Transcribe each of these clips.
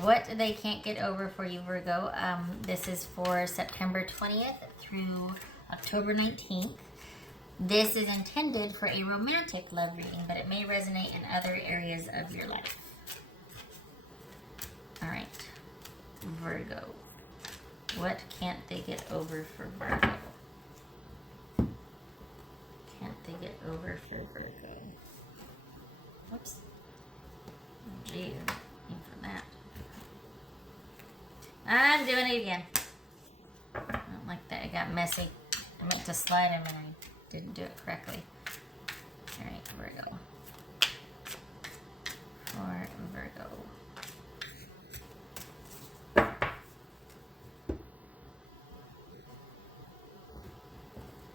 What they can't get over for you, Virgo. This is for September 20th through October 19th. This is intended for a romantic love reading, but it may resonate in other areas of your life. All right, Virgo. What can't they get over for Virgo? Can't they get over for Virgo? Whoops. Oh, gee, aim for that. I'm doing it again. I don't like that. It got messy. I meant to slide him and I didn't do it correctly. All right, Virgo. For Virgo.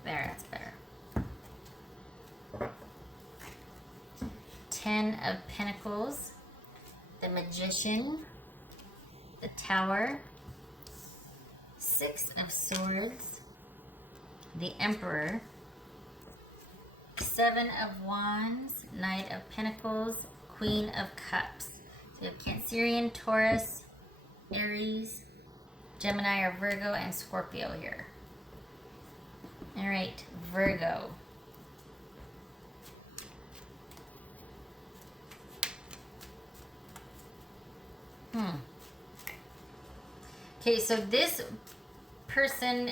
There, that's better. 10 of Pentacles, the Magician, the Tower, 6 of Swords, the Emperor, 7 of Wands, Knight of Pentacles, Queen of Cups. So you have Cancerian, Taurus, Aries, Gemini or Virgo, and Scorpio here. All right, Virgo. Okay, so this person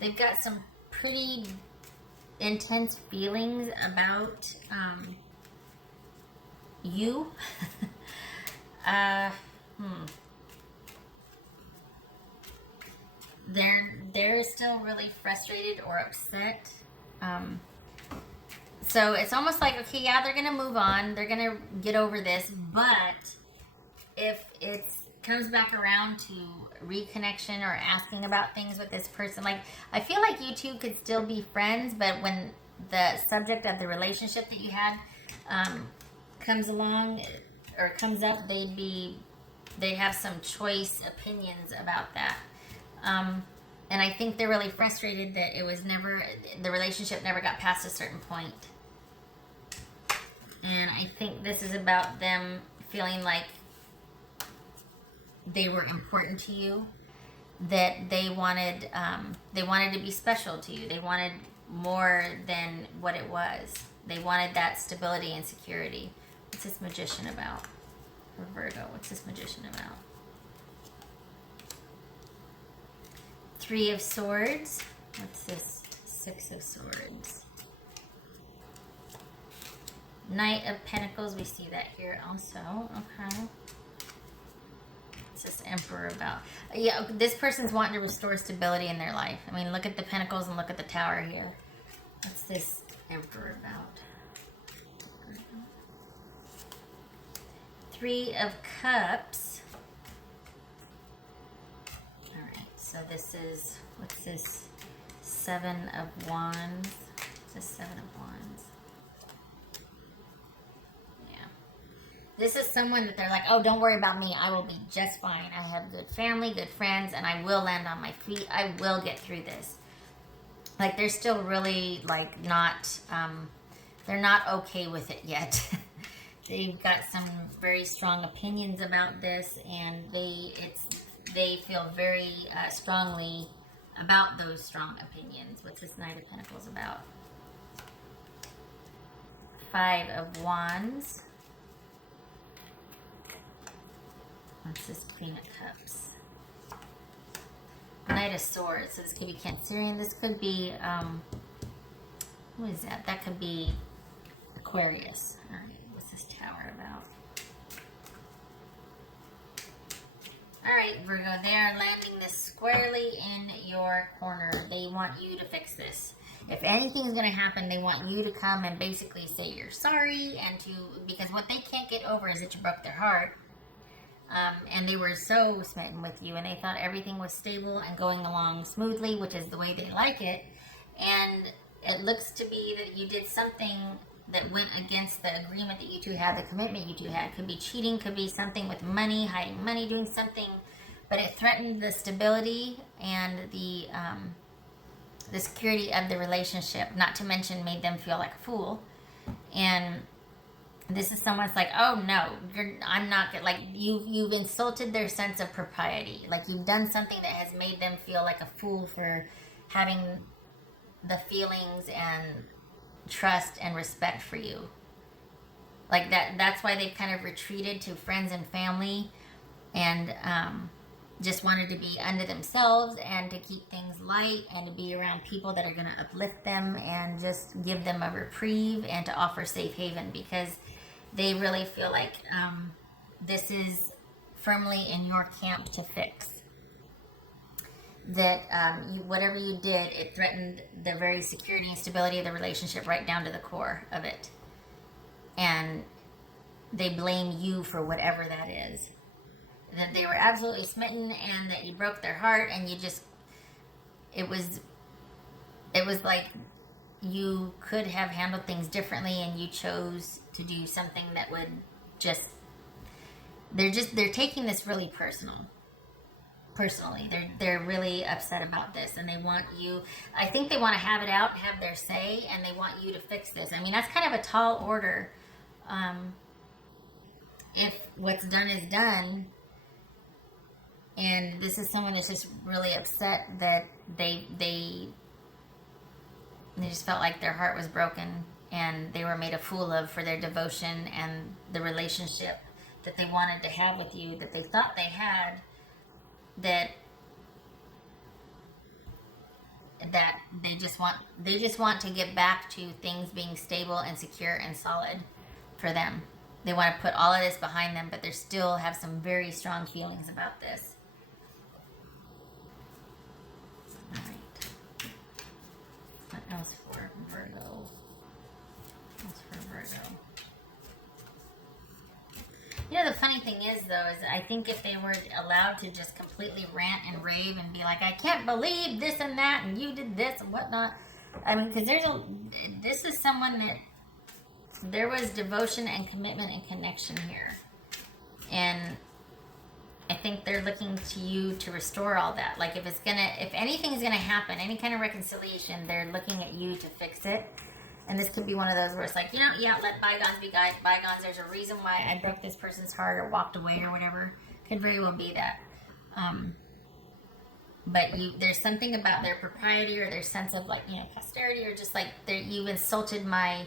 they've got some pretty intense feelings about you. They're still really frustrated or upset. So it's almost like, okay, yeah, they're gonna move on, they're gonna get over this, but if it comes back around to reconnection or asking about things with this person, like, I feel like you two could still be friends, but when the subject of the relationship that you had comes along or comes up, they'd have some choice opinions about that. And I think they're really frustrated that the relationship never got past a certain point. And I think this is about them feeling like they were important to you, that they wanted to be special to you. They wanted more than what it was. They wanted that stability and security. What's this Magician about? Or Virgo, what's this Magician about? 3 of Swords. What's this? 6 of Swords. Knight of Pentacles. We see that here also. Okay. What's this Emperor about? Yeah, this person's wanting to restore stability in their life. I mean, look at the Pentacles and look at the Tower here. What's this Emperor about? 3 of Cups. Alright, so this is, what's this? 7 of Wands. What's this 7 of Wands? Yeah. This is someone that they're like, oh, don't worry about me. I will be just fine. I have good family, good friends, and I will land on my feet. I will get through this. Like, they're still really, like, not, they're not okay with it yet. They've got some very strong opinions about this, and they feel very strongly about those strong opinions. What's this Knight of Pentacles about? 5 of Wands. What's this Queen of Cups? Knight of Swords. So this could be Cancerian. This could be, what is that? That could be Aquarius. All right. What's this Tower about? Alright, Virgo, they are landing this squarely in your corner. They want you to fix this. If anything's going to happen, they want you to come and basically say you're sorry, because what they can't get over is that you broke their heart. And they were so smitten with you, and they thought everything was stable and going along smoothly, which is the way they like it. And it looks to be that you did something that went against the agreement that you two had, the commitment you two had. Could be cheating, could be something with money, hiding money, doing something, but it threatened the stability and the security of the relationship, not to mention made them feel like a fool. And This is someone's like, oh no, I'm not good. Like you've insulted their sense of propriety. Like you've done something that has made them feel like a fool for having the feelings and trust and respect for you. Like that's why they've kind of retreated to friends and family, and just wanted to be under themselves and to keep things light and to be around people that are going to uplift them and just give them a reprieve and to offer safe haven, because they really feel like this is firmly in your camp to fix. That whatever you did, it threatened the very security and stability of the relationship right down to the core of it. And they blame you for whatever that is. That they were absolutely smitten and that you broke their heart, and you just, it was like you could have handled things differently and you chose to do something that would just, they're taking this really personally. They're really upset about this, and they want you, I think they want to have it out, have their say, and they want you to fix this. I mean, that's kind of a tall order. If what's done is done, and this is someone that's just really upset that they just felt like their heart was broken and they were made a fool of for their devotion and the relationship that they wanted to have with you, that they thought they had, that they just want to get back to things being stable and secure and solid for them. They want to put all of this behind them, but they still have some very strong feelings about this. All right. What else for Virgo? What's for Virgo? You know, the funny thing is, though, is I think if they were allowed to just completely rant and rave and be like, I can't believe this and that, and you did this and whatnot. I mean, because this is someone that there was devotion and commitment and connection here. And I think they're looking to you to restore all that. Like if anything's gonna happen, any kind of reconciliation, they're looking at you to fix it. And this could be one of those where it's like, yeah, let bygones be bygones. There's a reason why I broke this person's heart or walked away or whatever. Could very well be that. But there's something about their propriety or their sense of posterity, or just like you insulted my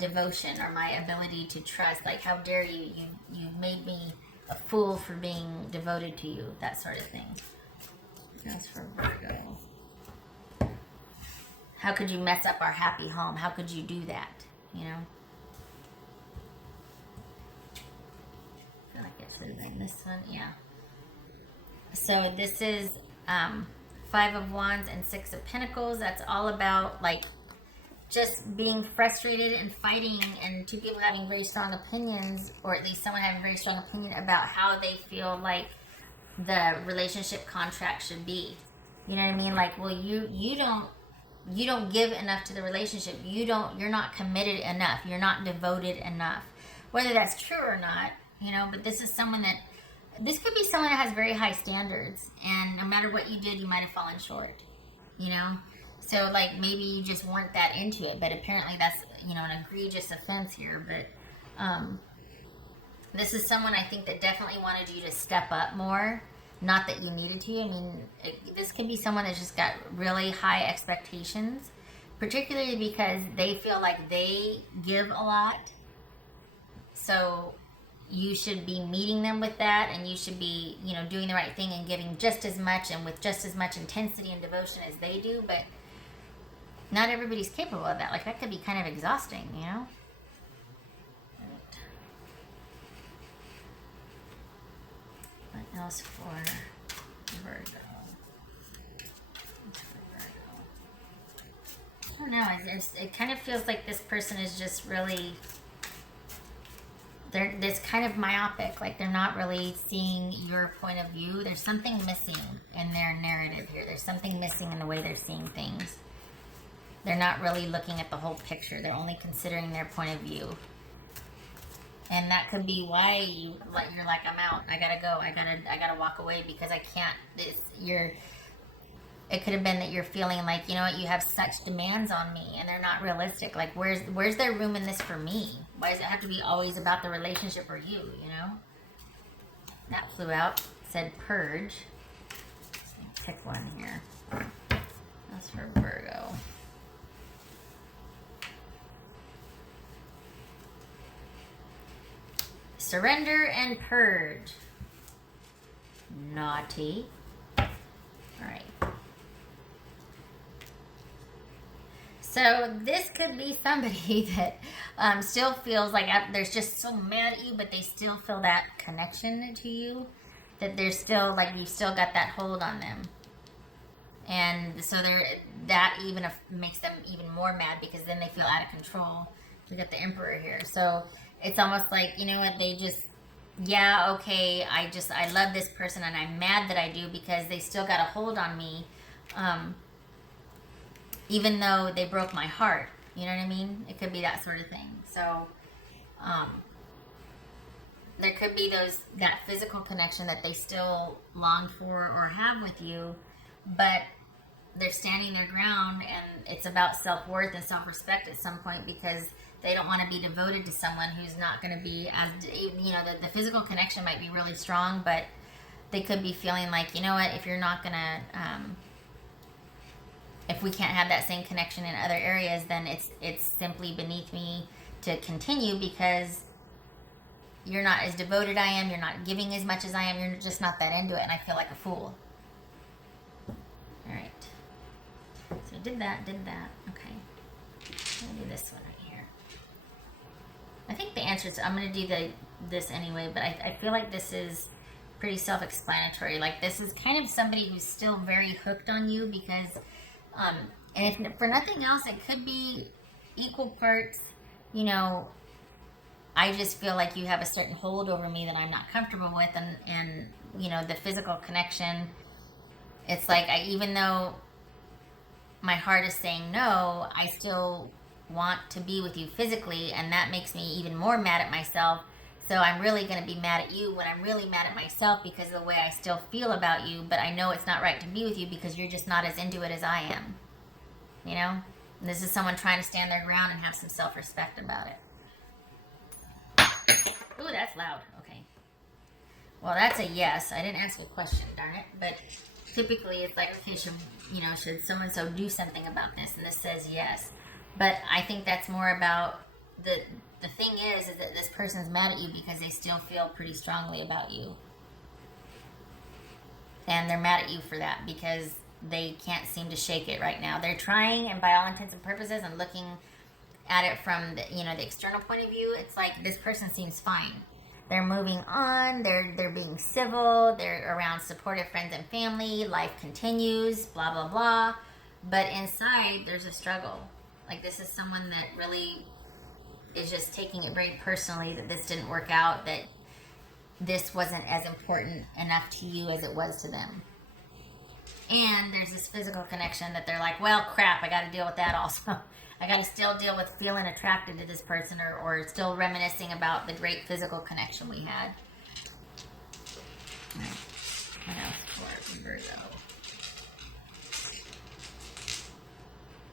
devotion or my ability to trust. Like, how dare you? You made me a fool for being devoted to you. That sort of thing. That's for Virgo. How could you mess up our happy home? How could you do that? I feel like it should have been this one. Yeah. So this is 5 of Wands and 6 of Pentacles. That's all about just being frustrated and fighting, and two people having very strong opinions, or at least someone having a very strong opinion about how they feel like the relationship contract should be. You know what I mean? Like, well, you don't give enough to the relationship. You're not committed enough. You're not devoted enough. Whether that's true or not, but this is this could be someone that has very high standards, and no matter what you did, you might have fallen short, So maybe you just weren't that into it, but apparently that's, an egregious offense here. But this is someone I think that definitely wanted you to step up more. Not that you needed to. I mean, this could be someone that's just got really high expectations, particularly because they feel like they give a lot. So you should be meeting them with that, and you should be, doing the right thing and giving just as much and with just as much intensity and devotion as they do. But not everybody's capable of that. That could be kind of exhausting, What else for Virgo? I don't know. It kind of feels like this person is just really, it's kind of myopic. Like they're not really seeing your point of view. There's something missing in their narrative here. There's something missing in the way they're seeing things. They're not really looking at the whole picture. They're only considering their point of view. And that could be why you're like, I'm out. I gotta go. I gotta walk away because I can't. It could have been that you're feeling like, you know what, you have such demands on me and they're not realistic. Like, where's there room in this for me? Why does it have to be always about the relationship or you, you know? That flew out. Said purge. Let's pick one here. That's for Virgo. Surrender and purge. Naughty. All right. So this could be somebody that still feels like they're just so mad at you, but they still feel that connection to you. That they're still like, you still got that hold on them. And so that even makes them even more mad, because then they feel out of control. We got the Emperor here. So it's almost like, you know what, they just, yeah, okay, I love this person and I'm mad that I do because they still got a hold on me. Even though they broke my heart. You know what I mean? It could be that sort of thing. So, there could be that physical connection that they still long for or have with you, but they're standing their ground, and it's about self-worth and self-respect at some point, because they don't want to be devoted to someone who's not going to be as, you know, the physical connection might be really strong, but they could be feeling like, you know what, if you're not going to, if we can't have that same connection in other areas, then it's simply beneath me to continue, because you're not as devoted I am, you're not giving as much as I am, you're just not that into it, and I feel like a fool. Alright. So did that. Okay. I'm going to do this one right here. I think the answer is, I'm going to do this anyway, but I feel like this is pretty self-explanatory. Like, this is kind of somebody who's still very hooked on you, because and if for nothing else, it could be equal parts, you know, I just feel like you have a certain hold over me that I'm not comfortable with, and you know, the physical connection, it's like, even though my heart is saying no, I still want to be with you physically, and that makes me even more mad at myself. So I'm really going to be mad at you when I'm really mad at myself, because of the way I still feel about you, but I know it's not right to be with you because you're just not as into it as I am. You know? And this is someone trying to stand their ground and have some self-respect about it. Ooh, that's loud. Okay. Well, that's a yes. I didn't ask a question, darn it. But typically it's like, okay, should someone-so do something about this? And this says yes. But I think that's more about the thing is that this person's mad at you because they still feel pretty strongly about you. And they're mad at you for that because they can't seem to shake it right now. They're trying, and by all intents and purposes, and looking at it from the external point of view, it's like this person seems fine. They're moving on, they're being civil, they're around supportive friends and family, life continues, blah, blah, blah. But inside, there's a struggle. Like, this is someone that really is just taking it very personally, that this didn't work out, that this wasn't as important enough to you as it was to them. And there's this physical connection that they're like, well, crap, I got to deal with that also. I got to still deal with feeling attracted to this person, or still reminiscing about the great physical connection we had. What else for Virgo?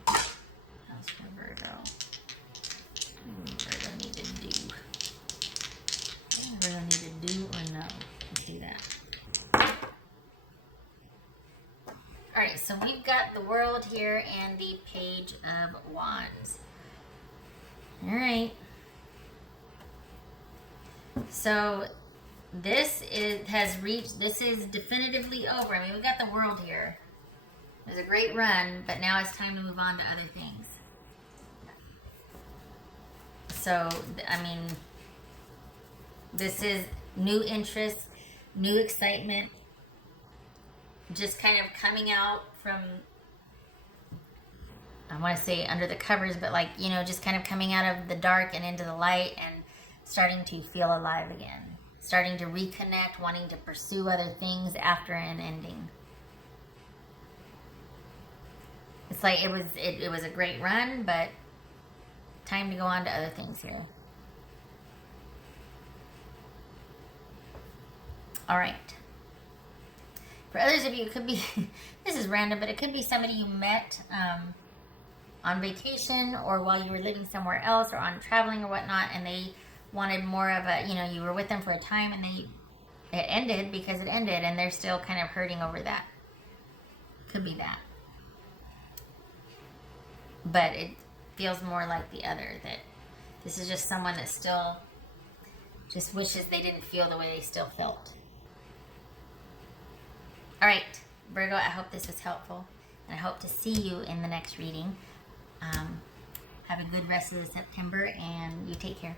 What else for Virgo? Virgo need to do. What does Virgo need to do or no? Let's do that. Alright, so we've got the World here and the Page of Wands. Alright. So this is definitively over. I mean, we've got the World here. It was a great run, but now it's time to move on to other things. So, I mean, this is new interest, new excitement, just kind of coming out from, I want to say under the covers, but like, just kind of coming out of the dark and into the light, and starting to feel alive again. Starting to reconnect, wanting to pursue other things after an ending. It's like it was a great run, but time to go on to other things here. All right. For others of you, it could be, this is random, but it could be somebody you met on vacation or while you were living somewhere else or on traveling or whatnot, and they wanted more of a, you were with them for a time and it ended because it ended and they're still kind of hurting over that. Could be that. But it feels more like the other, that this is just someone that still just wishes they didn't feel the way they still felt. All right, Virgo, I hope this was helpful, and I hope to see you in the next reading. Have a good rest of the September, and you take care.